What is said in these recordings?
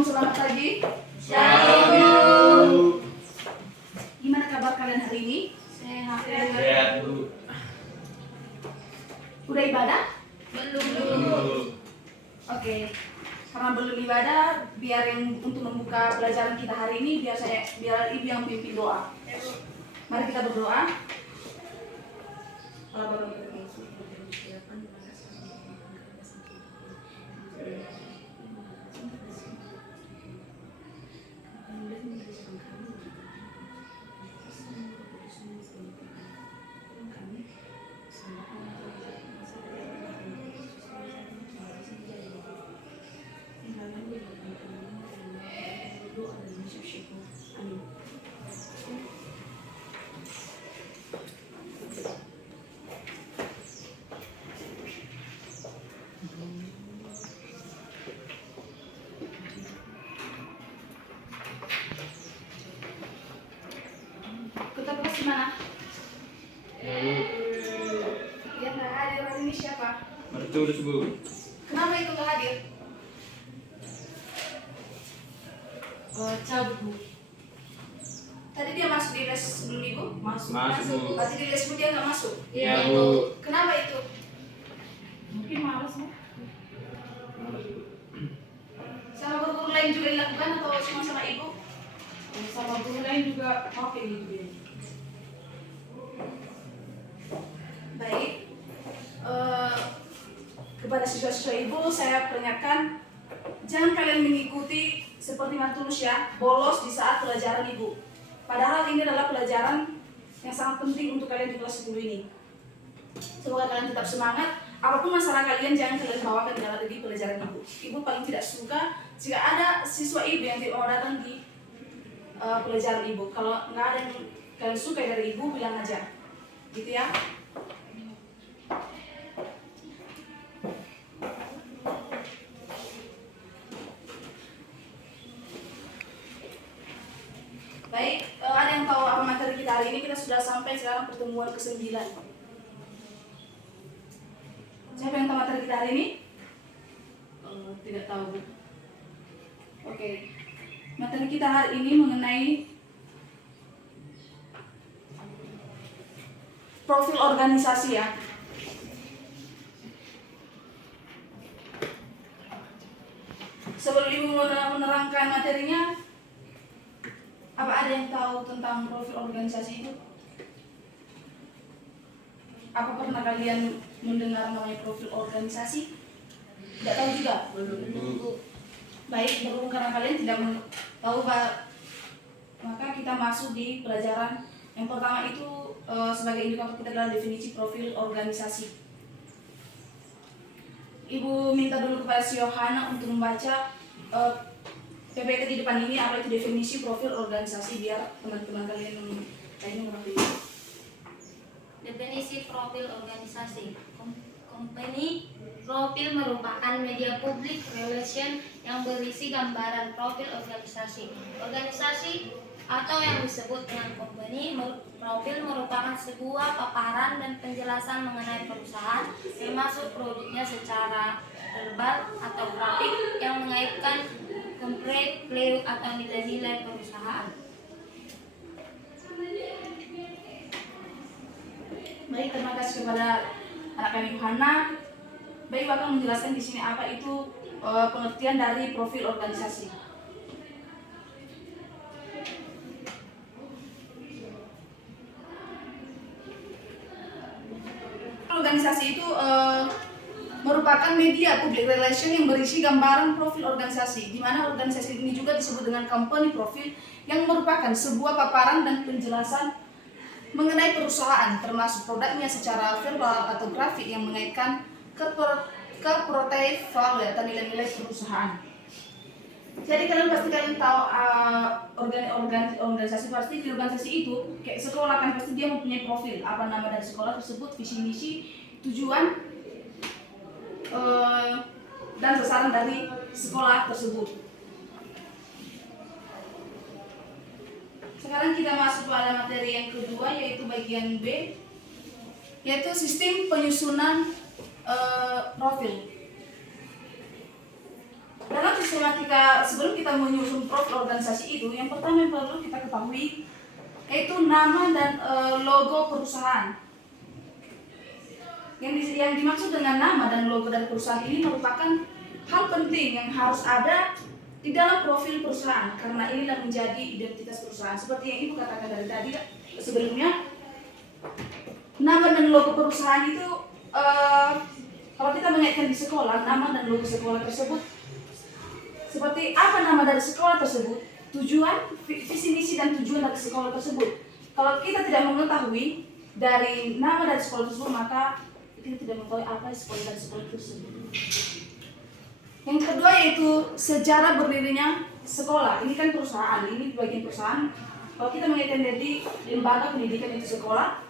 Shalom, selamat pagi. Shalom. Gimana kabar kalian hari ini? Sehat. Bu. Udah ibadah? Belum. Oke. Karena belum ibadah, biar yang untuk membuka pelajaran kita hari ini biar Ibu yang pimpin doa. Mari kita berdoa. Ketua kelas di mana? Yang nggak hadir hari ini siapa? Mertulis, Bu. Kenapa itu nggak hadir? Cabut, Bu. Tadi dia masuk di les belum Ibu? Masuk, Bu. Berarti di les dia nggak masuk? Iya, Bu. Kenapa itu? Mungkin malas, Bu. Sama guru lain juga dilakukan atau cuma sama Ibu? Sama guru lain juga pakai gitu ya. Baik. Kepada siswa-siswa Ibu saya peringatkan, jangan kalian mengikuti seperti Martulus ya, bolos di saat pelajaran Ibu. Padahal ini adalah pelajaran yang sangat penting untuk kalian di kelas 10 ini. Semoga kalian tetap semangat. Apapun masalah kalian jangan kalian bawakan di dalam pelajaran Ibu. Ibu paling tidak suka jika ada siswa Ibu yang tidak mau datang di pelajaran Ibu. Kalau nggak ada yang kalian suka dari Ibu, bilang aja, gitu ya. Baik, ada yang tahu apa materi kita hari ini? Kita sudah sampai sekarang pertemuan ke-9. Siapa yang tahu materi kita hari ini? Tidak tahu, Bu. Oke. Materi kita hari ini mengenai profil organisasi ya. Sebelum Ibu menerangkan materinya, apa ada yang tahu tentang profil organisasi itu? Apa pernah kalian mendengar namanya profil organisasi? Tidak tahu juga? Belum. Baik, berhubung karena kalian tidak tahu, Pak, maka kita masuk di pelajaran yang pertama itu sebagai indikator kita adalah definisi profil organisasi. Ibu minta dulu kepada si Yohana untuk membaca PPT di depan ini apa itu definisi profil organisasi biar teman-teman kalian yang lainnya mengerti. Definisi profil organisasi. Company profil merupakan media publik relation yang berisi gambaran profil organisasi. Organisasi atau yang disebut dengan company profil merupakan sebuah paparan dan penjelasan mengenai perusahaan, termasuk produknya secara verbal atau grafik yang mengaitkan konkret value atau nilai-nilai perusahaan. Baik, terima kasih kepada anak kami Yohana. Baik, akan menjelaskan di sini apa itu pengertian dari profil organisasi. Organisasi itu merupakan media public relation yang berisi gambaran profil organisasi, di mana organisasi ini juga disebut dengan company profil yang merupakan sebuah paparan dan penjelasan mengenai perusahaan, termasuk produknya secara verbal atau grafik yang mengaitkan corporate value atau nilai-nilai perusahaan. Jadi kalian tahu organisasi, pasti di organisasi itu kayak sekolah kan pasti dia mempunyai profil, apa nama dari sekolah tersebut, visi misi, tujuan dan sasaran dari sekolah tersebut. Sekarang kita masuk pada materi yang kedua, yaitu bagian B, yaitu sistem penyusunan profil. Dalam sistematika sebelum kita menyusun profil organisasi itu, yang pertama yang perlu kita ketahui yaitu nama dan logo perusahaan. Yang dimaksud dengan nama dan logo dari perusahaan ini merupakan hal penting yang harus ada di dalam profil perusahaan, karena inilah menjadi identitas perusahaan. Seperti yang Ibu katakan dari tadi sebelumnya, nama dan logo perusahaan itu kalau kita mengaitkan di sekolah, nama dan logo sekolah tersebut seperti apa nama dari sekolah tersebut, tujuan, visi misi dan tujuan dari sekolah tersebut. Kalau kita tidak mengetahui dari nama dari sekolah tersebut, maka kita tidak mengetahui apa sekolah dari sekolah tersebut. Yang kedua yaitu sejarah berdirinya sekolah. Ini kan perusahaan, ini bagian perusahaan. Kalau kita mengaitkan dari lembaga pendidikan itu sekolah,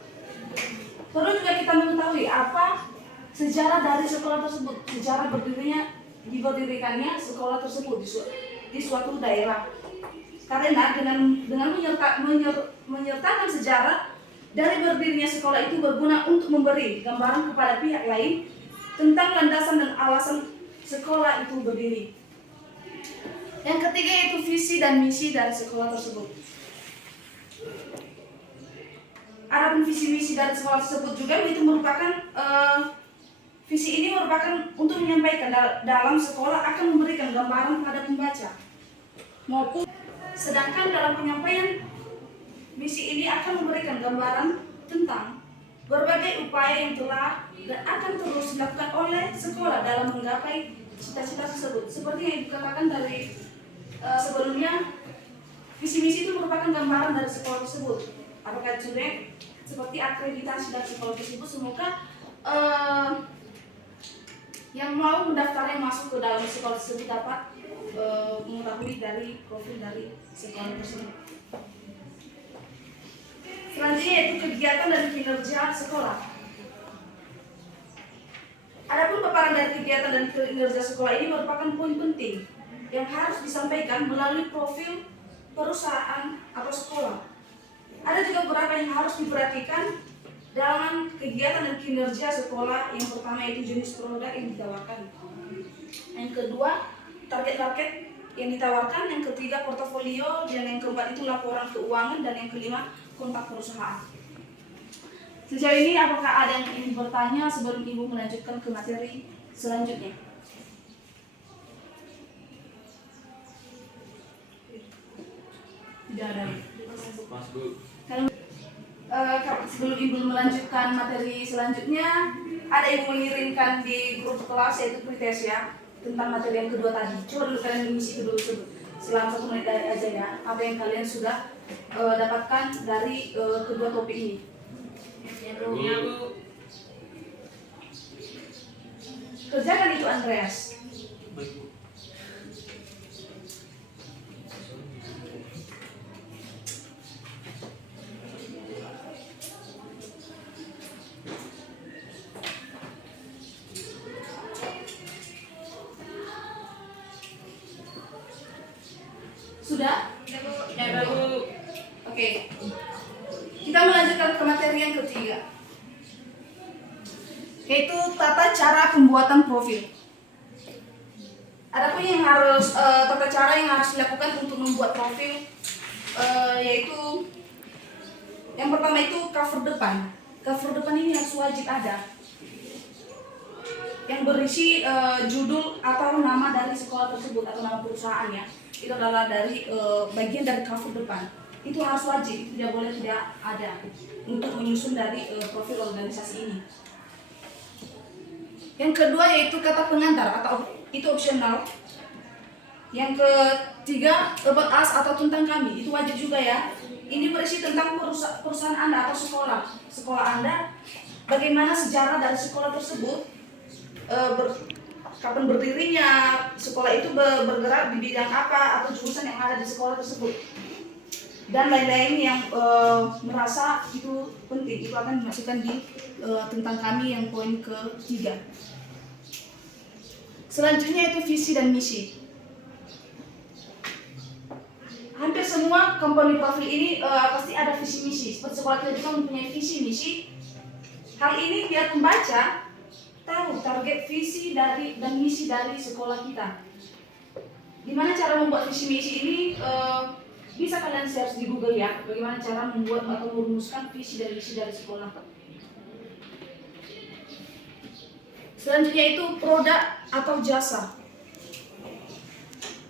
perlu juga kita mengetahui apa sejarah dari sekolah tersebut, sejarah diberdirikannya sekolah tersebut di suatu daerah. Karena dengan menyertakan sejarah dari berdirinya sekolah itu berguna untuk memberi gambaran kepada pihak lain tentang landasan dan alasan sekolah itu berdiri. Yang ketiga yaitu visi dan misi dari sekolah tersebut. Adapun visi misi dari sekolah tersebut juga itu merupakan visi ini merupakan untuk menyampaikan dalam sekolah akan memberikan gambaran pada pembaca maupun sedangkan dalam penyampaian misi ini akan memberikan gambaran tentang berbagai upaya yang telah dan akan terus dilakukan oleh sekolah dalam menggapai cita-cita tersebut. Seperti yang dikatakan dari sebelumnya, visi misi itu merupakan gambaran dari sekolah tersebut. Apakah contohnya seperti akreditasi dari sekolah tersebut, semoga yang mau mendaftar yang masuk ke dalam sekolah tersebut dapat mengetahui dari profil dari sekolah tersebut. Selanjutnya yaitu kegiatan dan kinerja sekolah. Adapun paparan dari kegiatan dan kinerja sekolah ini merupakan poin penting yang harus disampaikan melalui profil perusahaan atau sekolah. Ada juga beberapa yang harus diperhatikan dalam kegiatan dan kinerja sekolah. Yang pertama yaitu jenis produk yang ditawarkan. Yang kedua, target-target yang ditawarkan. Yang ketiga, portofolio. Dan yang keempat itu laporan keuangan. Dan yang kelima, kontak perusahaan. Sejauh ini apakah ada yang ingin bertanya sebelum Ibu melanjutkan ke materi selanjutnya? Tidak ada. Mas Bu. Sebelum Ibu melanjutkan materi selanjutnya, ada yang mengirimkan di grup kelas yaitu pretest ya tentang materi yang kedua tadi. Coba dulu kalian mengisi dulu selama 1 menit aja ya. Apa yang kalian sudah dapatkan dari kedua topik ini? Ya Bu. Kerjakan itu Andreas. Baik Bu. Sudah? Ya Bu. Oke. Kita melanjutkan ke materi yang ketiga, yaitu tata cara pembuatan profil. Adapun yang harus tata cara yang harus dilakukan untuk membuat profil yaitu yang pertama itu cover depan. Cover depan ini harus wajib ada, yang berisi judul atau nama dari sekolah tersebut atau nama perusahaan ya. Itu adalah dari bagian dari cover depan. Itu harus wajib, tidak boleh tidak ada untuk menyusun dari profil organisasi ini. Yang kedua yaitu kata pengantar atau itu opsional. Yang ketiga about us atau tentang kami, itu wajib juga ya. Ini berisi tentang perusahaan Anda atau sekolah Anda, bagaimana sejarah dari sekolah tersebut, kapan berdirinya, sekolah itu bergerak di bidang apa atau jurusan yang ada di sekolah tersebut, dan lain-lain yang merasa itu penting. Itu akan dimasukkan di tentang kami yang poin ketiga. Selanjutnya itu visi dan misi. Hampir semua komponen profil ini pasti ada visi misi. Seperti sekolah kita juga mempunyai visi misi. Hal ini biar pembaca tahu target visi dan misi dari sekolah kita. Gimana cara membuat visi misi ini? Bisa kalian search di Google ya, bagaimana cara membuat atau merumuskan visi dan misi dari sekolah. Selanjutnya itu produk atau jasa.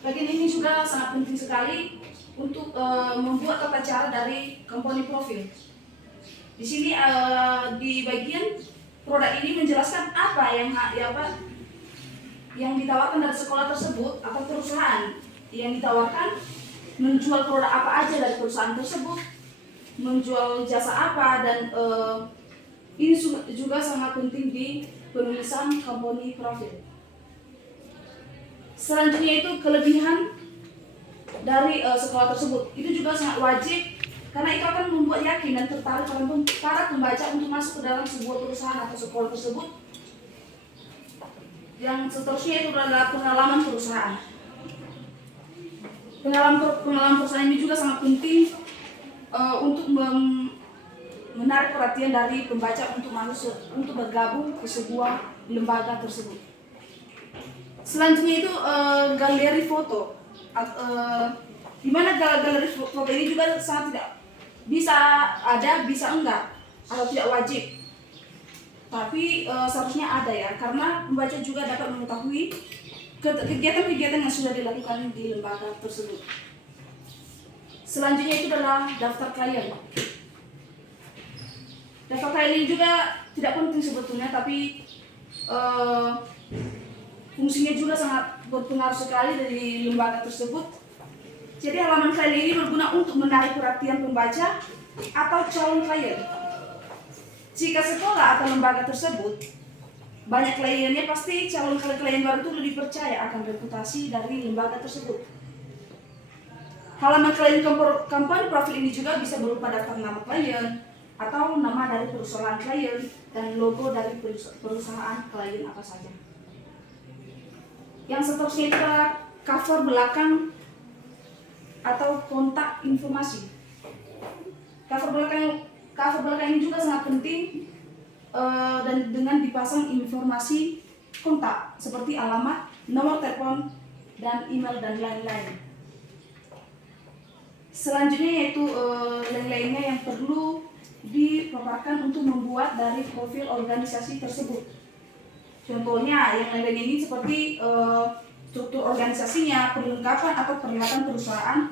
Bagian ini juga sangat penting sekali untuk membuat tata cara dari company profil. Di sini di bagian produk ini menjelaskan apa yang ditawarkan dari sekolah tersebut atau perusahaan yang ditawarkan, menjual produk apa aja dari perusahaan tersebut, menjual jasa apa, dan ini juga sangat penting di penulisan company profil. Selanjutnya itu kelebihan dari sekolah tersebut. Itu juga sangat wajib karena itu akan membuat yakin dan tertarik para pembaca untuk masuk ke dalam sebuah perusahaan atau sekolah tersebut. Yang seterusnya itu adalah pengalaman perusahaan. Pengalaman perusahaan ini juga sangat penting untuk menarik perhatian dari pembaca untuk bergabung ke sebuah lembaga tersebut. Selanjutnya itu galeri foto. Di mana galeri foto ini juga sangat tidak bisa ada, bisa enggak, atau tidak wajib. Tapi seharusnya ada ya, karena pembaca juga dapat mengetahui kegiatan-kegiatan yang sudah dilakukan di lembaga tersebut. Selanjutnya itu adalah daftar klien. Daftar klien ini juga tidak penting sebetulnya, tapi fungsinya juga sangat berpengaruh sekali dari lembaga tersebut. Jadi halaman klien ini berguna untuk menarik perhatian pembaca atau calon klien. Jika sekolah atau lembaga tersebut banyak kliennya, pasti calon klien baru itu lebih percaya akan reputasi dari lembaga tersebut. Halaman klien company profil ini juga bisa berupa daftar nama klien atau nama dari perusahaan klien dan logo dari perusahaan klien apa saja. Yang seterusnya itu adalah cover belakang atau kontak informasi. Cover belakang ini juga sangat penting dan dengan dipasang informasi kontak seperti alamat, nomor telepon, dan email dan lain-lain. Selanjutnya yaitu lain-lainnya yang perlu dipaparkan untuk membuat dari profil organisasi tersebut. Contohnya yang lain-lain ini seperti struktur organisasinya, perlengkapan atau peralatan perusahaan,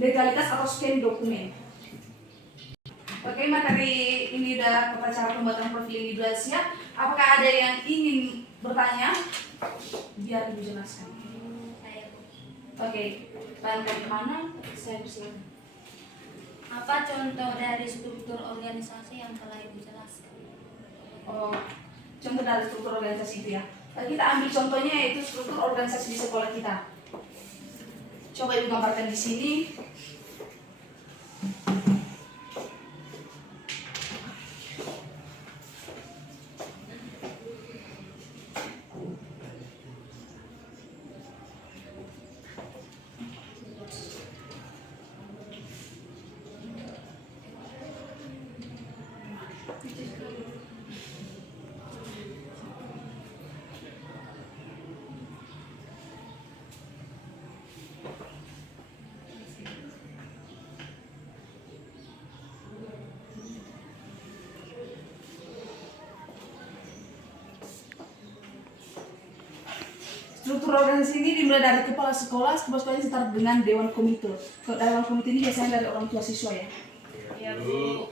legalitas atau scan dokumen. Oke, materi ini udah cara pembuatan profil ini sudah siap. Apakah ada yang ingin bertanya? Biar Ibu jelaskan. Oke, lanjut mana? Saya bersilakan. Apa contoh dari struktur organisasi yang telah Ibu jelaskan? Oh, contoh dari struktur organisasi itu ya. Kita ambil contohnya yaitu struktur organisasi di sekolah kita. Coba Ibu gambarkan di sini. Struktur organisasi ini dimulai dari kepala sekolah setar dengan dewan komite. Dewan komite ini biasanya dari orang tua siswa ya. Iya, Bu.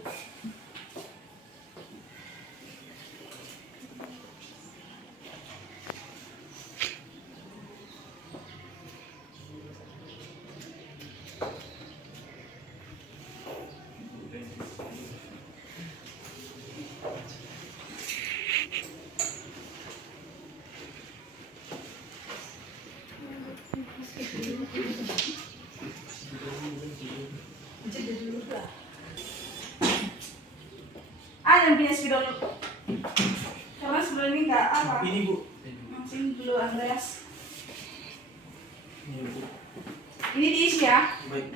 Yang punya spidol karena sebelum ini nggak apa. Ini Bu. Sini dulu Andreas. Ini Bu. Ini diisi ya. Baik.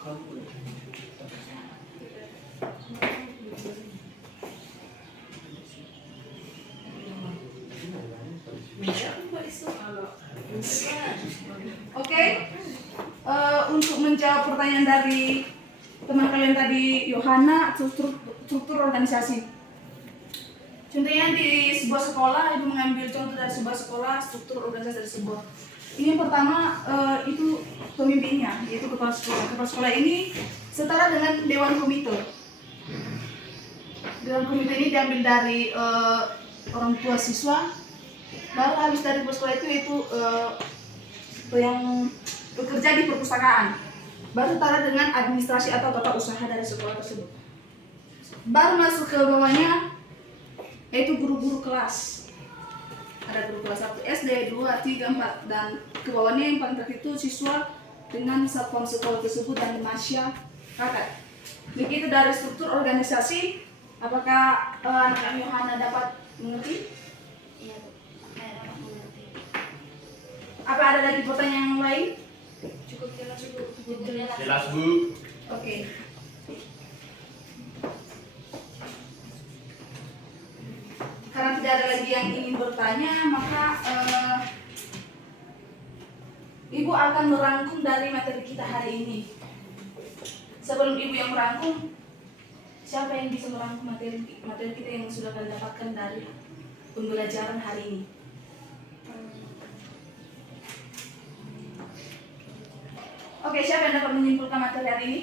Kamu. Oke, untuk menjawab pertanyaan dari teman kalian tadi, Yohana, struktur organisasi. Contohnya di sebuah sekolah, ibu mengambil contoh dari sebuah sekolah, struktur organisasi tersebut. Ini yang pertama, itu pemimpinnya, yaitu kepala sekolah. Kepala sekolah ini setara dengan dewan komite. Dewan komite ini diambil dari orang tua siswa. Baru habis dari kepala sekolah itu yang bekerja di perpustakaan. Baru setara dengan administrasi atau tata usaha dari sekolah tersebut. Baru masuk ke bawahnya, yaitu guru-guru kelas. Ada guru kelas 1 SD, 2, 3, 4 dan ke bawahnya yang paling terakhir itu siswa dengan satpam sekolah tersebut dan masyarakat. Begitu dari struktur organisasi, apakah anak Yohana dapat mengerti? Iya, Bu. Saya dapat mengerti. Apa ada lagi pertanyaan yang lain? Cukup jelas, Bu. Cukup jelas. Jelas Bu. Oke. Karena tidak ada lagi yang ingin bertanya, maka Ibu akan merangkum dari materi kita hari ini. Sebelum Ibu yang merangkum, siapa yang bisa merangkum materi kita yang sudah kalian dapatkan dari pembelajaran hari ini? Oke, siapa yang dapat menyimpulkan materi hari ini?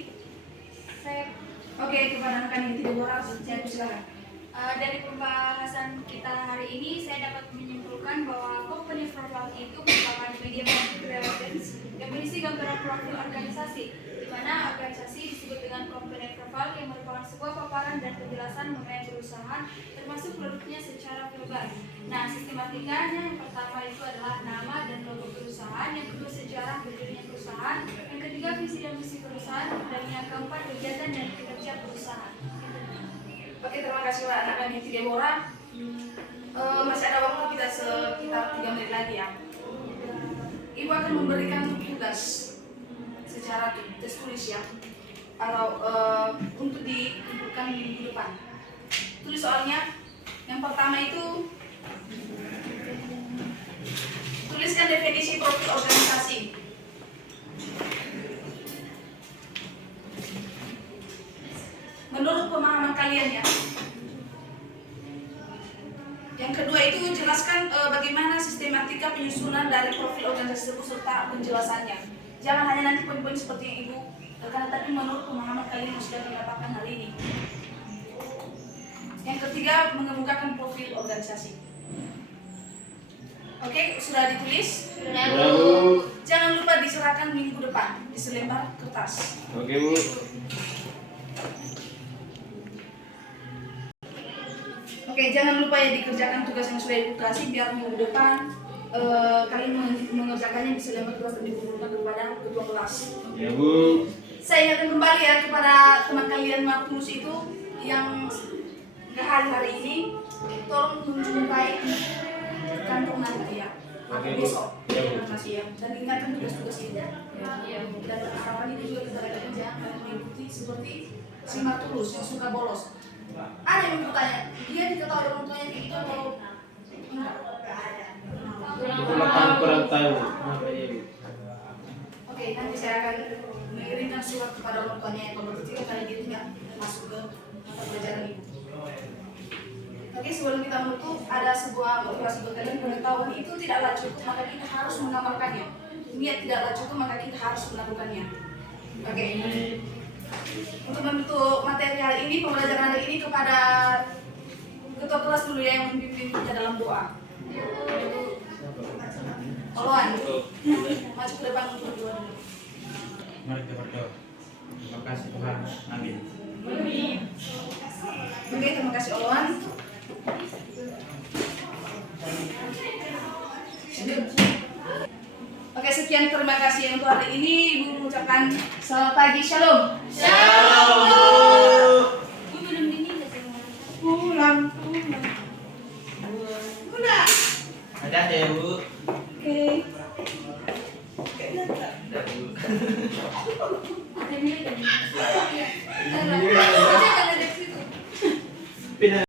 Saya Oke, kepada rekan yang tidak borak, saya silakan. dari pembahasan kita hari ini saya dapat menyimpulkan bahwa company profile itu merupakan media public relations yang berisi gambaran profil organisasi, di mana organisasi disebut dengan company profile yang merupakan sebuah paparan dan penjelasan mengenai perusahaan termasuk produknya secara verbal. Nah, sistematikanya yang pertama itu adalah nama dan logo perusahaan, yang kedua sejarah berdirinya perusahaan, yang ketiga visi dan misi perusahaan, dan yang keempat kegiatan dan kinerja perusahaan. Oke, terima kasih Pak anak kami Tidebora. Masih ada waktu kita sekitar 3 menit lagi ya. Ibu akan memberikan tugas secara tertulis ya, atau untuk dikumpulkan minggu depan. Tulis soalnya. Yang pertama itu tuliskan definisi profil organisasi. Menurut pemahaman kalian ya. Yang kedua itu jelaskan bagaimana sistematika penyusunan dari profil organisasi tersebut serta penjelasannya. Jangan hanya nanti poin-poin seperti yang Ibu karena tapi menurut pemahaman kalian yang sudah didapatkan hari ini. Yang ketiga mengemukakan profil organisasi. Oke, sudah ditulis? Sudah, Ya Bu. Bu. Jangan lupa diserahkan minggu depan di selembar kertas. Oke Bu. Oke, jangan lupa ya dikerjakan tugas yang sudah Ibu kasih biar minggu depan kalian mengerjakannya di selembar kertas dan dikumpulkan kepada ketua kelas. Ya Bu. Saya ingatkan kembali ya kepada teman kalian Martinus itu yang nggak hari ini, tolong menjumpai kantor nanti ya. Oke, Bu. Besok. Ya, Bu. Terima kasih ya. Dan ingatkan tugas-tugas ini. Ya. Dan harapan ini juga kita kerja dan mengikuti seperti si Martinus yang suka bolos. Ada yang bertanya, dia diketahui orang tuanya kayak gitu atau enggak? Kurang tahu. Kenapa ya Bu? Oke, nanti saya akan mengirimkan surat kepada orang tuanya kalau ketika kali dia tidak masuk ke mata pelajaran Ibu. Oke, sebelum kita menutup, ada sebuah motivasi buat kalian. Pengetahuan itu tidaklah cukup, maka kita harus mengamalkannya. Niat tidaklah cukup, maka kita harus melakukannya. Oke. Untuk menutup materi hari ini, pembelajaran hari ini kepada ketua kelas dulu ya yang membimbing kita dalam doa. Oloan, maju ke depan untuk berdoa dulu. Mari kita berdoa. Terima kasih Tuhan. Amin. Oke, terima kasih Oloan. Oke, sekian terima kasih untuk hari ini. Ibu mengucapkan selamat pagi, shalom. Bu, minum ini nggak sih? Pulang. Udah. Ada ya Bu. Oke. Ada Bu. Ada ini. Iya. Ada di situ. Pindah.